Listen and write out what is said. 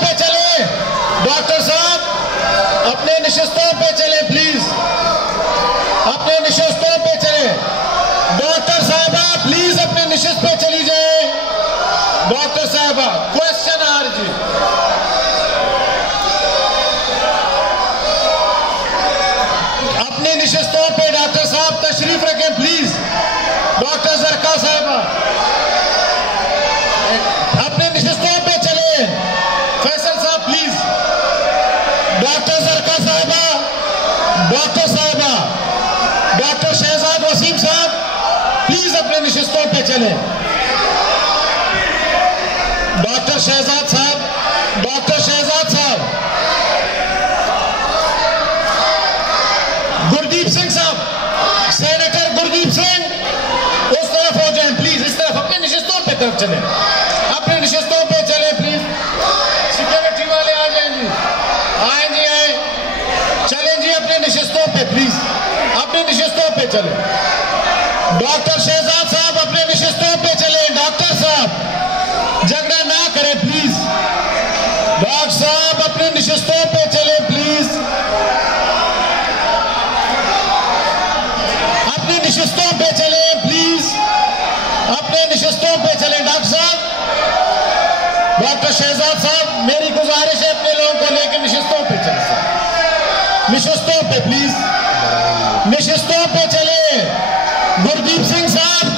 पे चले। डॉक्टर साहब अपने निशस्तों पे चले प्लीज, अपने निशस्तों पे चले। डॉक्टर साहबा प्लीज अपने निशस्त पे चली जाए। डॉक्टर साहबा क्वेश्चन आर जी, अपनी निशस्तों पे डॉक्टर साहब तशरीफ रखें प्लीज। डॉक्टर जरका साहबा अपने निशस्तों पे चले। फैसल साहब प्लीज। डॉक्टर जरका साहबा, डॉक्टर साहबा, डॉक्टर शहजाद वसीम साहब प्लीज अपने निशस्तों पे चले। डॉक्टर शहजाद साहब, डॉक्टर शहजाद साहब, गुरदीप सिंह साहब, सेनेटर गुरदीप सिंह उस तरफ हो जाएं प्लीज, इस तरफ अपने निशस्तों पे तरफ चले, अपने निशस्तों पे चले प्लीज। सिक्योरिटी वाले आ जाएं जी, आए जी आए, चलें जी अपने निशस्तों पे प्लीज, अपने निशस्तों पे चले। डॉक्टर शहजाद साहब अपने निशस्तों पे चले। डॉक्टर साहब झगड़ा ना करें प्लीज। डॉक्टर साहब अपने निशस्तों पे चले प्लीज, अपनी निशस्तों पे चले प्लीज, अपने निशस्तों पे चले। डॉक्टर साहब, डॉक्टर शहजाद साहब मेरी गुजारिश है अपने लोगों को लेकर निशस्तों पे चले, निशस्तों पे प्लीज, निशस्तों पे चले। गुरदीप सिंह साहब